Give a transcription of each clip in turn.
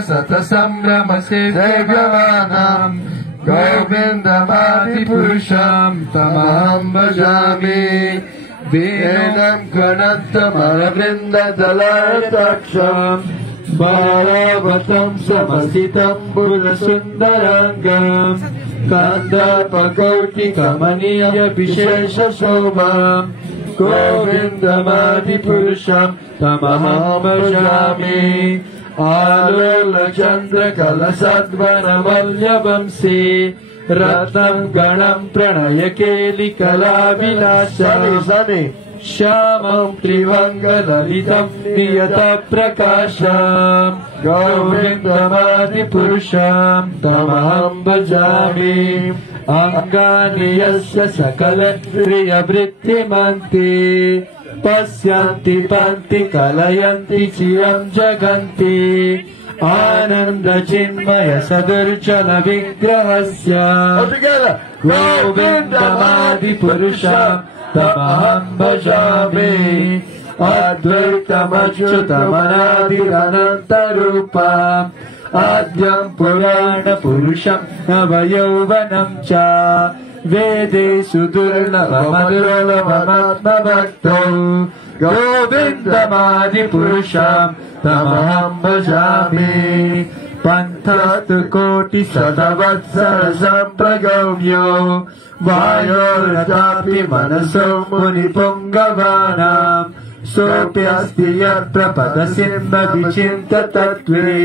सतसंभ्रमसेव्यमानम् गोविन्दमादिपुरुषम् तमहं भजामि। वेदम् गणन्तमरविन्ददलतक्षम् बालावतम् समसितम् पुरसुन्दराङ्गम् कान्दापकौटिकमनीय विशेषशोभाम् गोविन्दमादिपुरुषम् तमहं भजामि। आलोलचन्द्रकलसद्वनमल्यवंशी रत्नम् गणम् प्रणयकेलिकलाविलासम् श्यामम् त्रिवङ्गललितम् नियतप्रकाशम् गोविन्दमादिपुरुषम् तमहं भजामि। अङ्गानि यस्य सकलेन्द्रियवृत्तिमन्ति पश्यन्ति पन्ति कलयन्ति चिरम् जगन्ति आनन्दचिन्मय सदुर्जन विग्रहस्य गोविन्दमादिपुरुषम् तमहं भजामि। अद्वैतमच्युतमनादिरनन्तरूपम् आद्यम् पुराणपुरुषम् नवयौवनम् च वेदेषु दुर्लभमदुर्लभमात्मभक्तौ गोविन्दमादिपुरुषम् तमहं भजामि। पन्थस्तु कोटिशतवत्सरसम्प्रगम्यो वायोरथापि मनसो मुनिपुङ्गवानाम् सोऽप्यस्ति यत्र पदसिंह विचिन्त्यतत्त्वे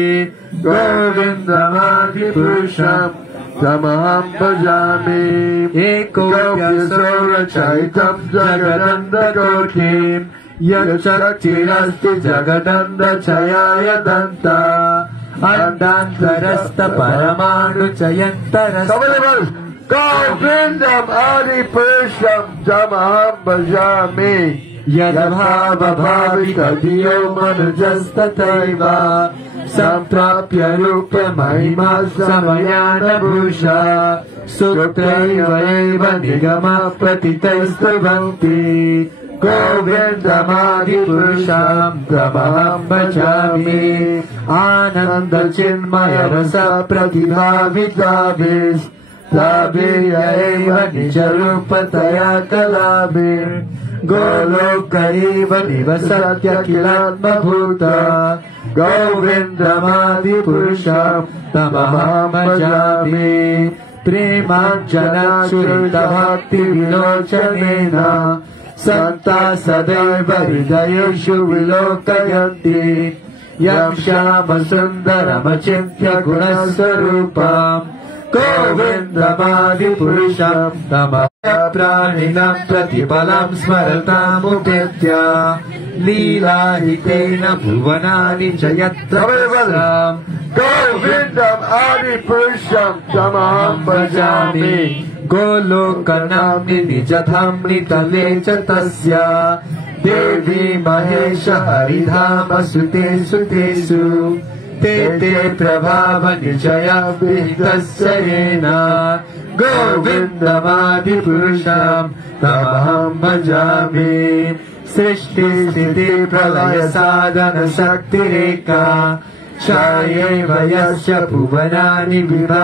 गोविन्दमादिपुरुषम् तमहं भजामि। एकोऽप्यसौ रचयितम् जगदन्तकोटिम् यच्चक्तिरस्ति जगदन्तचयाय दन्ता अण्डान्तरस्थ परमाणुचयन्तरस्थ गोविन्दमादिपुरुषम् तमहं भजामि। यद्भावभावितधियो मनुजस्तथैव सम्प्राप्य रूपमहिमा समयानभूषा सुप्तैव निगमः प्रतितैस्तुवन्ति गोविन्दमादिपुरुषम् तमहं भजामि। आनन्दचिन्मय रस प्रतिभाविताभिस्ताभिर्यैव निजरूपतया कलाभिः गोलोकैव निवसत्यखिलात्मभूत गोविन्दमादिपुरुषम् तमहं भजामि। प्रेमाञ्जनच्छुरितभक्तिविलोचनेन सन्ता सदैव हृदयेषु विलोकयन्ति यं श्यामसुन्दरमचिन्त्य गुणस्वरूपम् गोविन्दमादिपुरुषम् तमहं प्राणिनाम् प्रतिफलम् स्मरतामुपेत्य लीलाहितेन भुवनानि च यत्र गोविन्दमादिपुरुषम् तमहं भजामि। गोलोकनाम्नि निजधाम्नितले च तस्य देवी महेश हरिधाम सुतेषु तेषु ते प्रभाव निजया विहितस्य येन गोविन्दमादिपुरुषम् तमहं भजामि। सृष्टिस्थिति प्रलय साधन शक्तिरेका छायैव यस्य भुवनानि विभा